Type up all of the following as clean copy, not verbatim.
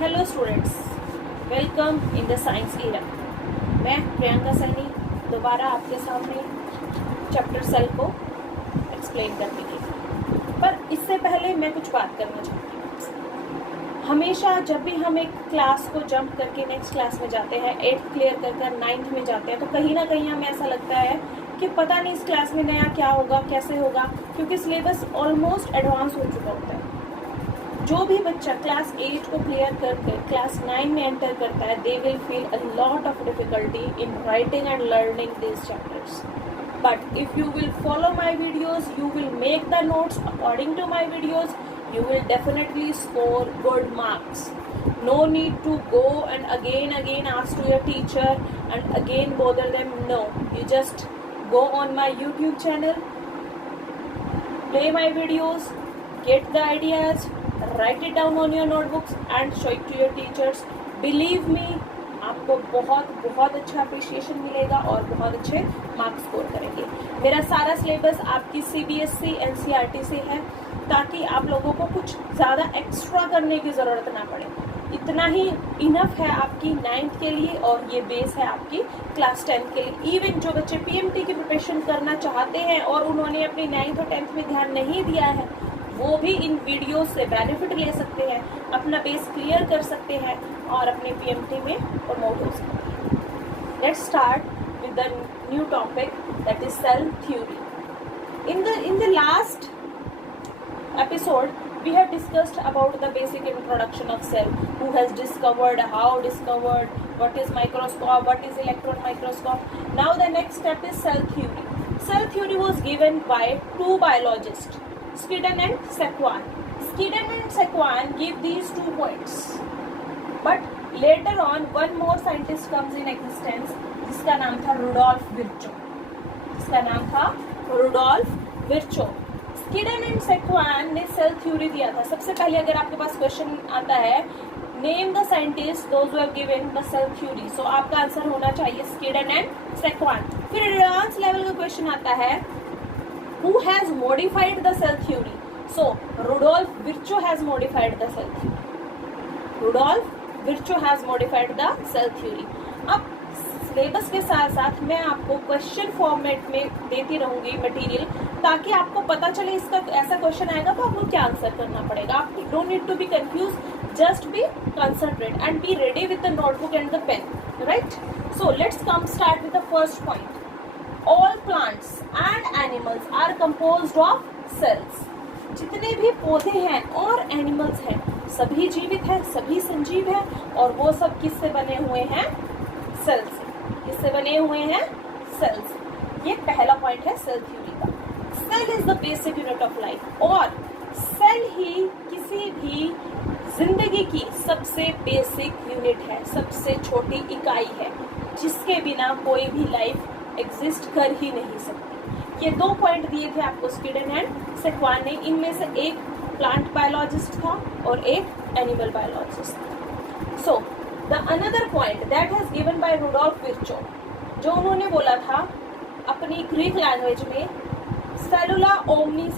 Hello students, welcome in the science era. मैं प्रियंका सैनी दोबारा आपके सामने चैप्टर सेल को एक्सप्लेन करने के लिए। पर इससे पहले मैं कुछ बात करना चाहती हूँ। हमेशा जब भी हम एक क्लास को जंप करके नेक्स्ट क्लास में जाते हैं, 8th क्लियर कर 9th में जाते हैं, तो कहीं ना कहीं हमें ऐसा लगता है कि पता नहीं इस क्लास में नया क्या होगा, कैसे होगा, क्योंकि सिलेबस ऑलमोस्ट एडवांस हो चुका होता है। जो भी बच्चा क्लास 8 को क्लियर करके क्लास 9 में एंटर करता है, they will feel a lot of difficulty in writing and learning these chapters. But if you will follow my videos, you will make the notes according to my videos, you will definitely score good marks. No need to go and again ask to your teacher and again bother them. No, you just go on my YouTube channel, play my videos, get the ideas, write it down on your notebooks and show it to your teachers. Believe me, आपको बहुत अच्छा appreciation मिलेगा और बहुत अच्छे marks score करेंगे। मेरा सारा सिलेबस आपकी CBSE NCERT से है, ताकि आप लोगों को कुछ ज़्यादा एक्स्ट्रा करने की ज़रूरत ना पड़े। इतना ही इनफ है आपकी 9th के लिए और ये बेस है आपकी क्लास 10th के लिए। इवन जो बच्चे PMT की प्रिपरेशन करना चाहते हैं और उन्होंने अपनी 9th और 10th में ध्यान नहीं दिया है, वो भी इन वीडियो से बेनिफिट ले सकते हैं, अपना बेस क्लियर कर सकते हैं और अपने PMT में प्रमोट हो सकते हैं। Let's start with the new topic, that is cell theory. In the last episode we have discussed about the basic introduction of cell, who has discovered, how discovered, what is microscope, what is electron microscope. Now the next step is cell theory. Cell theory was given by two biologists, Schedon and Sequan. Schedon and Sequan give these 2 points, but later on one more scientist comes in existence, जिसका नाम था Rudolf Virchow. स्कीडन and सेक्वान ने cell theory दिया था। सबसे पहले अगर आपके पास क्वेश्चन आता है, name the scientist those who have given the cell theory, so आपका आंसर होना चाहिए स्कीडन एंड सेक्वान। फिर एडवांस लेवल का क्वेश्चन आता है, who has modified the cell theory, so Rudolf Virchow has modified the cell theory. अब सिलेबस के साथ साथ मैं आपको क्वेश्चन फॉर्मेट में देती रहूंगी मटेरियल, ताकि आपको पता चले इसका ऐसा क्वेश्चन आएगा तो आपको क्या आंसर करना पड़ेगा। आप don't need to be confuse, just be concentrate and be ready with the notebook and the pen, right? So let's come start with the first point. All plants and animals are composed of cells. जितने भी पौधे हैं और animals हैं, सभी जीवित हैं, सभी संजीव हैं, और वो सब किससे बने हुए हैं? सेल से। किससे बने हुए हैं? सेल से। ये पहला पॉइंट है सेल थ्योरी का। Cell is the basic unit of life, और सेल ही किसी भी जिंदगी की सबसे बेसिक यूनिट है, सबसे छोटी इकाई है, जिसके बिना कोई भी लाइफ एग्जिस्ट कर ही नहीं सकती। ये 2 पॉइंट दिए थे आपको स्कीडन एंड सेक्वान ने। इनमें से एक प्लांट बायोलॉजिस्ट था और एक animal biologist. So the another point that has given by Rudolf Virchow, जो उन्होंने बोला था अपनी ग्रीक लैंग्वेज में, सेलुला ओमनी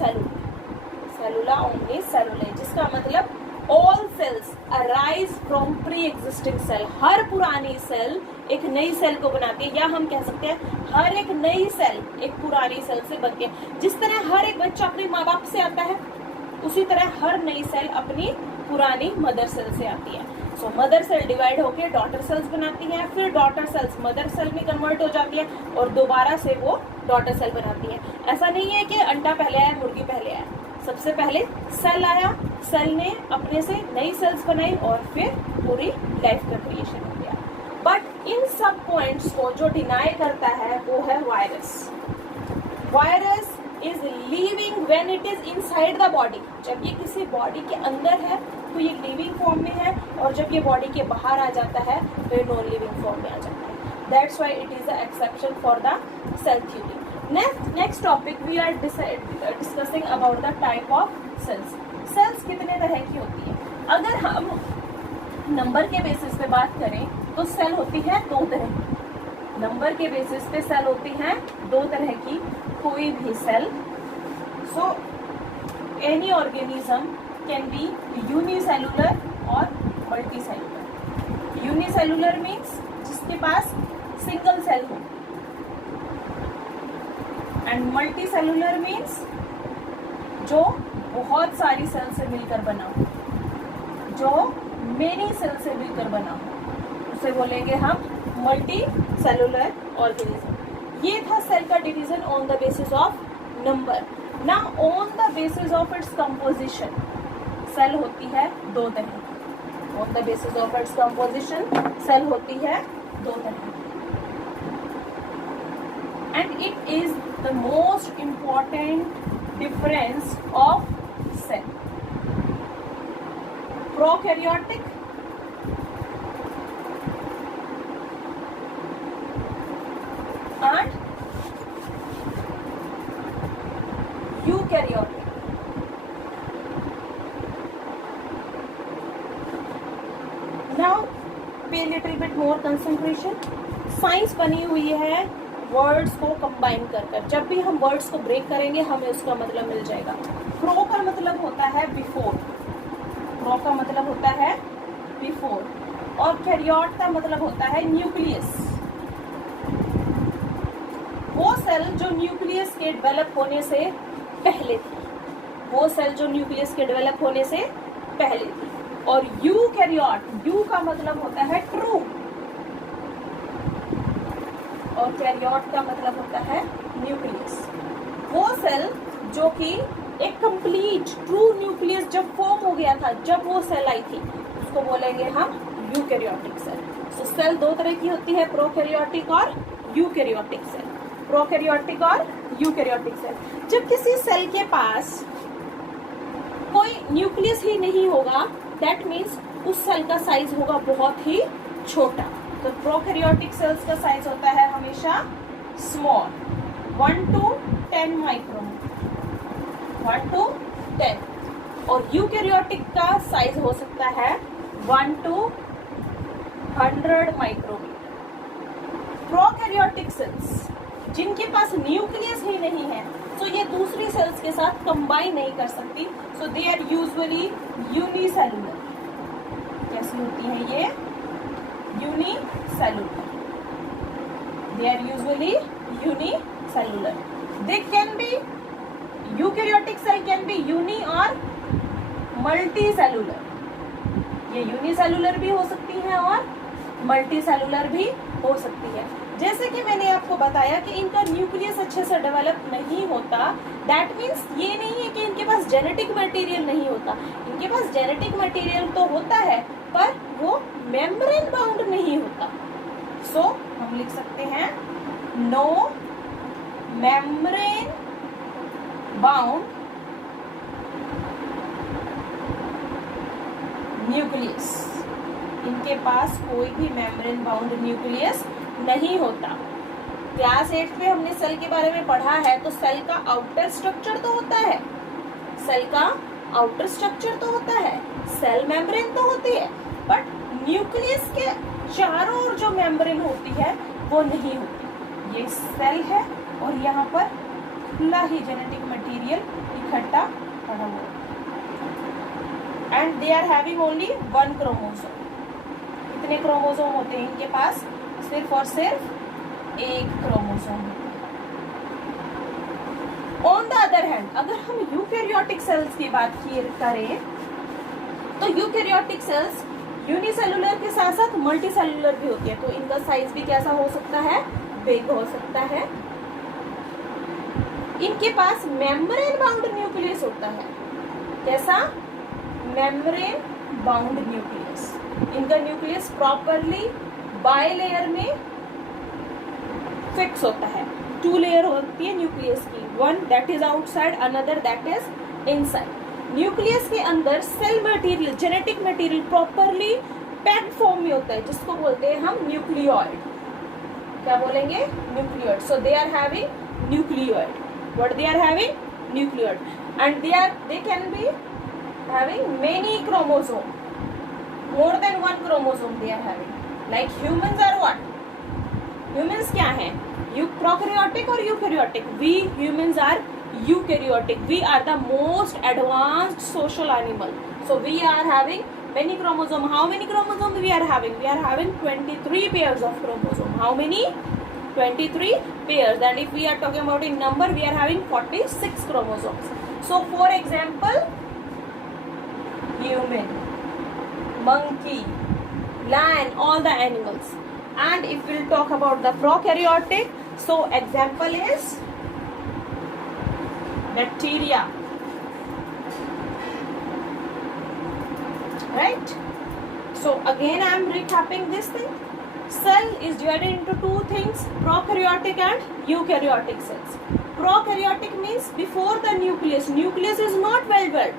सेलुले, जिसका मतलब all cells arise from pre existing cell. हर पुरानी सेल एक नई सेल को बनाती है, या हम कह सकते हैं हर एक नई सेल एक पुरानी सेल से बनती है। जिस तरह हर एक बच्चा अपने माँ बाप से आता है, उसी तरह हर नई सेल अपनी पुरानी मदर सेल से आती है। सो मदर सेल डिवाइड होकर डॉटर सेल्स बनाती है, फिर डॉटर सेल्स मदर सेल में कन्वर्ट हो जाती है और दोबारा से वो डॉटर सेल बनाती है। ऐसा नहीं है कि अंडा पहले आया मुर्गी पहले आया, सबसे पहले सेल आया, सेल ने अपने से नई सेल्स बनाई और फिर पूरी लाइफ का क्रिएशन हो गया। बट इन सब पॉइंट्स को जो डिनाई करता है वो है virus. Virus is living when it is inside the body. जब ये किसी बॉडी के अंदर है तो ये लिविंग फॉर्म में है, और जब ये बॉडी के बाहर आ जाता है तो ये नॉन लिविंग फॉर्म में आ जाता है। That's why it is the exception for the cell theory. Next topic we are discussing about the type of cells. Cells कितने तरह की होती है? अगर हम नंबर के बेसिस पे बात करें तो सेल होती है 2 तरह की। नंबर के बेसिस पे सेल होती हैं 2 तरह की। कोई भी cell, so any organism can be unicellular और मल्टीसेलुलर। यूनिसेलुलर मीन्स जिसके पास सिंगल सेल हो, एंड मल्टी सेलुलर मीन्स जो बहुत सारी सेल से मिलकर बना हो, जो मेनी सेल से मिलकर बना हो, उसे बोलेंगे हम मल्टी सेलुलर ऑर्गेनिज्म। ये था सेल का division on the basis of number. Now on the basis of its composition, cell होती है दो तरह की। On the basis of its composition cell होती है दो तरह की, and it is the most important difference of cell. Prokaryotic and eukaryotic. Now pay little bit more concentration. Science बनी हुई है वर्ड्स को कंबाइन कर कर। जब भी हम वर्ड्स को ब्रेक करेंगे हमें उसका मतलब मिल जाएगा। प्रो का मतलब होता है बिफोर, प्रो का मतलब होता है बिफोर, और कैरियोट का मतलब होता है न्यूक्लियस। वो सेल जो न्यूक्लियस के डेवलप होने से पहले थी, वो सेल जो न्यूक्लियस के डेवलप होने से पहले थी। और यूकैरियोट, यू का मतलब होता है ट्रू, और कैरियोट का मतलब होता है न्यूक्लियस। वो सेल जो कि एक कंप्लीट ट्रू न्यूक्लियस जब फॉर्म हो गया था, जब वो सेल आई थी, उसको बोलेंगे हम यूकैरियोटिक सेल। सो सेल दो तरह की होती है, प्रोकैरियोटिक और यूकैरियोटिक सेल। प्रोकैरियोटिक और यूकैरियोटिक सेल। जब किसी सेल के पास कोई न्यूक्लियस ही नहीं होगा, दैट मीन्स उस सेल का साइज होगा बहुत ही छोटा। तो प्रोकैरियोटिक सेल्स का साइज होता है हमेशा स्मॉल, 1 to 10 माइक्रोमीटर, 1 to 10। और यूकैरियोटिक का साइज हो सकता है 1 to 100 माइक्रोमीटर। प्रोकैरियोटिक सेल्स जिनके पास न्यूक्लियस ही नहीं है, तो ये दूसरी सेल्स के साथ कंबाइन नहीं कर सकती, सो दे आर यूजुअली यूनिसेलुलर। कैसी होती है ये? unicellular. They are usually unicellular. They can be, eukaryotic cell can be uni or multicellular. ये unicellular भी हो सकती है और multicellular भी हो सकती है। जैसे कि मैंने आपको बताया कि इनका न्यूक्लियस अच्छे से डेवलप नहीं होता, दैट मीन्स ये नहीं है कि इनके पास जेनेटिक मटेरियल नहीं होता। इनके पास जेनेटिक मटेरियल तो होता है, पर वो मेम्ब्रेन बाउंड नहीं होता। सो हम लिख सकते हैं नो मेम्ब्रेन बाउंड न्यूक्लियस। इनके पास कोई भी मेम्ब्रेन बाउंड न्यूक्लियस नहीं होता। क्लास 8 में हमने सेल के बारे में पढ़ा है, तो सेल का आउटर स्ट्रक्चर तो होता है, सेल का आउटर स्ट्रक्चर तो होता है, सेल मेम्ब्रेन तो होती है, बट न्यूक्लियस के चारों ओर जो मेम्ब्रेन होती है वो नहीं होती। ये सेल है और यहाँ पर खुला ही जेनेटिक मटेरियल इकट्ठा पड़ा हुआ है, and they are having only 1 chromosome. कितने क्रोमोसोम होते हैं इनके पास? सिर्फ और सिर्फ 1 chromosome. On the other hand, अगर हम यूकैरियोटिक सेल्स की बात करें, तो यूकैरियोटिक सेल्स यूनिसेलुलर के साथ साथ मल्टीसेलुलर भी होती है। तो इनका साइज भी कैसा हो सकता है? बिग हो सकता है। इनके पास मेम्ब्रेन बाउंड न्यूक्लियस होता है। कैसा? Membrane bound nucleus. इनका न्यूक्लियस प्रॉपरली बाइलेयर में फिक्स होता है। 2 लेयर होती है न्यूक्लियस की, one that is outside, another that is inside. Nucleus के अंदर cell material, genetic material properly packed form में होता है, जिसको बोलते हैं हम न्यूक्लियोइड। क्या बोलेंगे? Nucleoid. So they are having nucleoid. What they are having? Nucleoid, and they can be having many chromosome, more than 1 chromosome they are having. Like humans are what? Humans क्या हैं? Prokaryotic or eukaryotic? We humans are eukaryotic. We are the most advanced social animal. So we are having many chromosome. How many chromosomes we are having? We are having 23 pairs of chromosome. How many? 23 pairs. And if we are talking about in number, we are having 46 chromosomes. So for example, human, monkey, lion, all the animals. And if we'll talk about the prokaryotic, so example is bacteria, right? So again I am recapping this thing. Cell is divided into two things, prokaryotic and eukaryotic cells. Prokaryotic means before the nucleus. Nucleus is not well developed.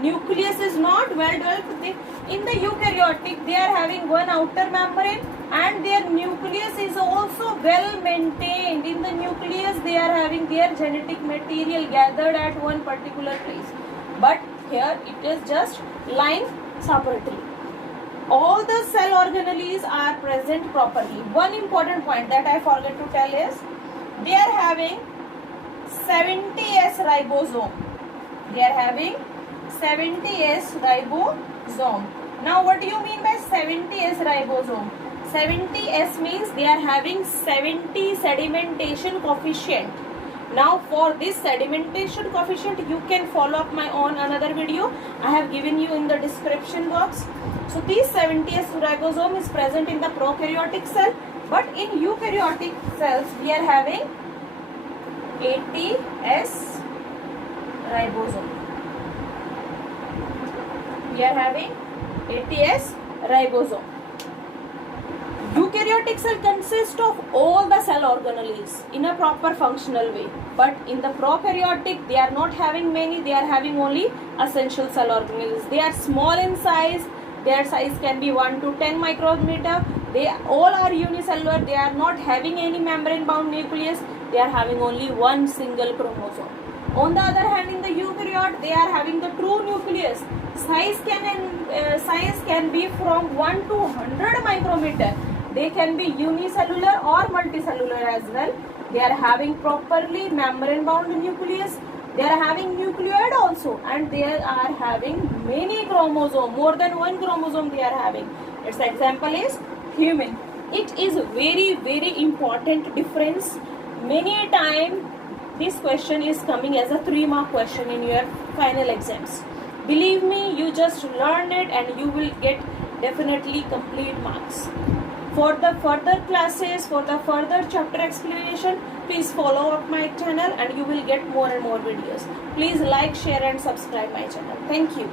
Nucleus is not well developed. In the eukaryotic, they are having one outer membrane and their nucleus is also well maintained. In the nucleus, they are having their genetic material gathered at one particular place. But here it is just lying separately. All the cell organelles are present properly. One important point that I forgot to tell is they are having 70S ribosome. They are having 70S ribosome. Now what do you mean by 70S ribosome? 70S means they are having 70 sedimentation coefficient. Now for this sedimentation coefficient, you can follow up my own another video. I have given you in the description box. So this 70S ribosome is present in the prokaryotic cell, but in eukaryotic cells we are having 80S ribosome. We are having 80S ribosome. Eukaryotic cell consists of all the cell organelles in a proper functional way. But in the prokaryotic, they are not having many, they are having only essential cell organelles. They are small in size, their size can be 1 to 10 micrometer. They all are unicellular, they are not having any membrane bound nucleus, they are having only one single chromosome. On the other hand, in the eukaryote, they are having the true nucleus. Size can be from 1 to 100 micrometer. They can be unicellular or multicellular as well. They are having properly membrane bound nucleus. They are having nucleoid also, and they are having many chromosomes, more than one chromosome they are having. Its example is human. It is very important difference. Many a time this question is coming as a 3-mark question in your final exams. Believe me, you just learn it and you will get definitely complete marks. For the further classes, for the further chapter explanation, please follow up my channel and you will get more and more videos. Please like, share and subscribe my channel. Thank you.